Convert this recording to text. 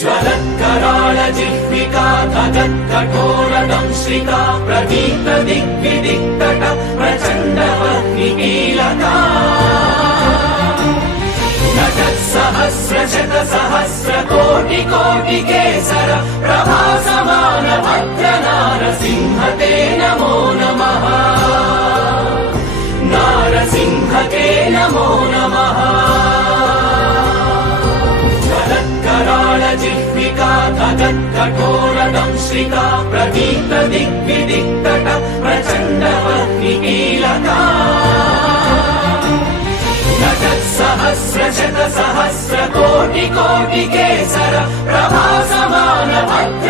ज्वलत्कराळ जिह्विका धगत्कठोरदंश्रिका प्रदीप्त दिग्विदिक्तट प्रचण्डवह्निकीलका नटत्सहस्रशत सहस्र कोटि कोटि केसर प्रभासमान भद्र नारसिंह जिह्विका धगत्कठोरदंश्रिका प्रदीप्त दिग्विदिक्तट प्रचण्डवह्निकीलका नटत्सहस्रशत सहस्र कोटि कोटि केसर प्रभासमान भद्र